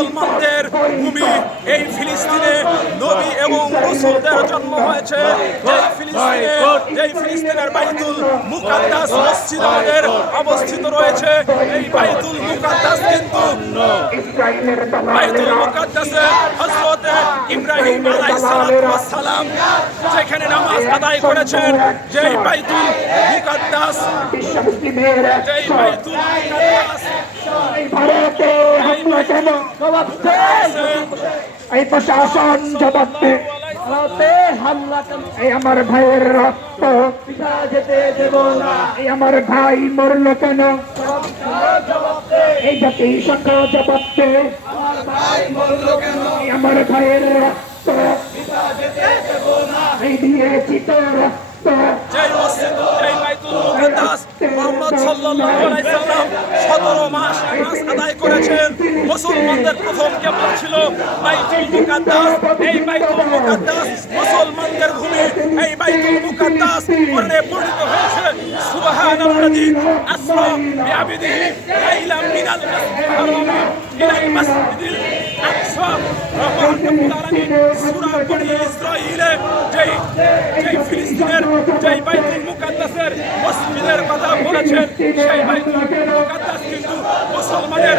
মুসলমানদের ভূমি এই ফিলিস্তিনে নবী এবং রসুলদের জন্ম হয়েছে। যেই ফিলিস্তিনে যেই ফিলিস্তিনের বাইতুল মুকাদ্দাস মসজিদ আমাদের অবস্থিত রয়েছে। এই বাইতুল মুকাদ্দাস কিন্তু বাইতুল মুকাদ্দাসে হযরত ইব্রাহিম আলাইহিস সালাম যেখানে নামাজ আদায় করেছেন। যেই বাইতুল মুকাদ্দাস যেই বাইতুল মুকাদ্দাস কেন এই প্রশাসন জবাব এই আমার ভাইয়ের রক্ত। এই আমার ভাই মরল কেন? এই জাতি সংখ্যা জবাব এই আমার ভাইয়ের রক্ত। এই দিয়েছি তো রক্ত। মুহাম্মদ সাল্লাল্লাহু আলাইহি সাল্লাম 17 মাস আদায় করেছেন। মুসলমানদের প্রথম কেবল ছিল, বাইতুল মুকাদ্দাস, এই বাইতুল মুকাদ্দাস মুসলমানদের ভূমি, এই বাইতুল মুকাদ্দাস পরে পরিণত হয়েছে। সুবহানাল্লাযী আসরা বিআবিদিহি লাইলাম মিনাল মাসজিদিল ইলাল মাসজিদিল আকসা। মুসলমানের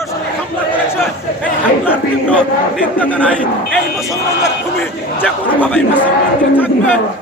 এই মুসলমানদের ভূমি যে কোনোভাবেই মুসলমানদের থাকবে।